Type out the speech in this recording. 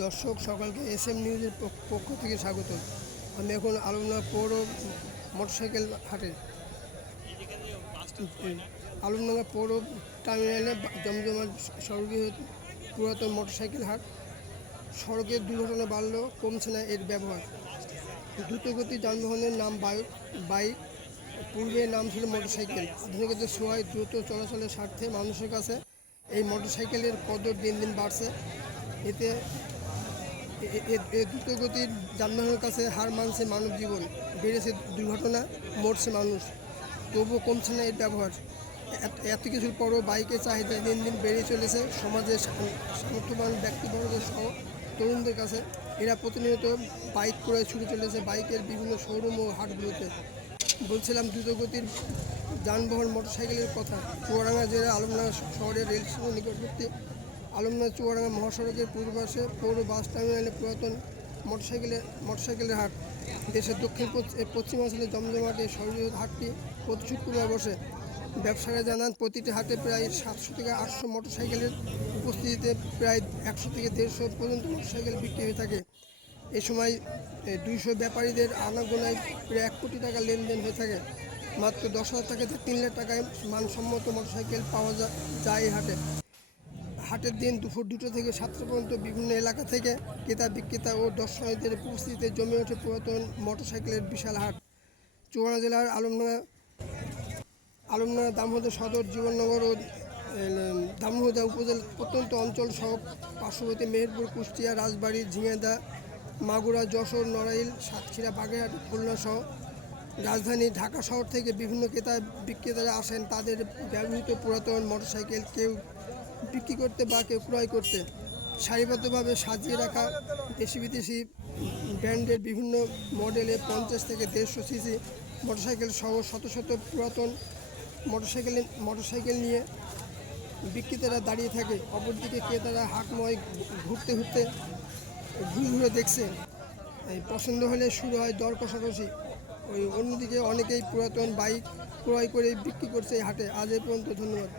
দর্শক সকলকে এসএম নিউজের পক্ষ থেকে স্বাগত। আমি এখন আলমডাঙ্গা পৌর মোটরসাইকেল হাটে আলমডাঙ্গা পৌর টার্মিনালে জমজমাট সর্ববৃহৎ পুরাতন মোটরসাইকেল হাট। সড়কের দুর্ঘটনা বাড়লেও কমছে না এর ব্যবহার। দ্রুতগতি যানবাহনের নাম বাইক, পূর্বে নাম ছিল মোটরসাইকেল। আধুনিকতার ছোঁয়ায় দ্রুত চলাচলের স্বার্থে মানুষের কাছে এই মোটরসাইকেলের কদর দিন দিন বাড়ছে। এতে দ্রুতগতির যানবাহনের কাছে হার মানছে মানব জীবন, বেড়েছে দুর্ঘটনা, মরছে মানুষ, তবুও কমছে না এর ব্যবহার। এত কিছুর পরও বাইকের চাহিদা দিন দিন বেড়ে চলেছে সমাজের সামর্থ্যবান ব্যক্তিবর্গের সহ তরুণদের কাছে। এরা প্রতিনিয়ত বাইক করে ছুটে চলেছে বাইকের বিভিন্ন শোরুম ও হাটগুলোতে। বলছিলাম দ্রুতগতির যানবাহন মোটরসাইকেলের কথা। চুয়াডাঙ্গা জেলার আলমডাঙ্গা শহরের রেল স্টেশনের নিকটবর্তী আলমডাঙ্গা চুয়াডাঙ্গা মহাসড়কের পূর্ব পাশে পৌর বাস টার্মিনালে পুরাতন মোটরসাইকেলের হাট। দেশের পশ্চিমাঞ্চলে জমজমাট এই সর্ববৃহৎ হাটটি প্রতি শুক্রবার বসে। ব্যবসায়ীরা জানান, প্রতিটি হাটে প্রায় 700 থেকে 800 মোটরসাইকেলের উপস্থিতিতে প্রায় 100 থেকে 150 পর্যন্ত মোটরসাইকেল বিক্রি হয়ে থাকে। এ সময় 200 ব্যাপারীদের আনাগোনায় প্রায় 1 কোটি টাকা লেনদেন হয়ে থাকে। মাত্র 10,000 টাকা থেকে 3 লাখ টাকায় মানসম্মত মোটরসাইকেল পাওয়া যায় এই হাটে। হাটের দিন দুপুর 2টা থেকে 7টা পর্যন্ত বিভিন্ন এলাকা থেকে ক্রেতা বিক্রেতা ও দর্শনার্থীদের উপস্থিতিতে জমে ওঠে পুরাতন মোটরসাইকেলের বিশাল হাট। চুয়াডাঙ্গা জেলার আলমডাঙ্গা দামোদর সদর, জীবননগর ও দামোদা উপজেলার প্রত্যন্ত অঞ্চল সহ পার্শ্ববর্তী মেহেরপুর, কুষ্টিয়া, রাজবাড়ী, ঝিঙেদা, মাগুরা, যশোর, নড়াইল, সাতক্ষীরা, বাগেরহাট, খুলনা সহ রাজধানী ঢাকা শহর থেকে বিভিন্ন ক্রেতা বিক্রেতারা আসেন তাদের ব্যবহৃত পুরাতন মোটরসাইকেল কেউ বিক্রি করতে বা কেউ ক্রয় করতে। সারিবদ্ধভাবে সাজিয়ে রাখা দেশি বিদেশি ব্র্যান্ডের বিভিন্ন মডেলের 50 থেকে 150 সিসি মোটরসাইকেল সহ শত শত পুরাতন মোটরসাইকেল নিয়ে বিক্রেতারা দাঁড়িয়ে থাকে। অপরদিকে ক্রেতারা হাটময় ঘুরতে ঘুরে দেখছে। পছন্দ হলে শুরু হয় দর কষাকষি। অন্যদিকে অনেকেই পুরাতন বাইক ক্রয় করে বিক্রি করছে এই হাটে। আজ এই পর্যন্ত, ধন্যবাদ।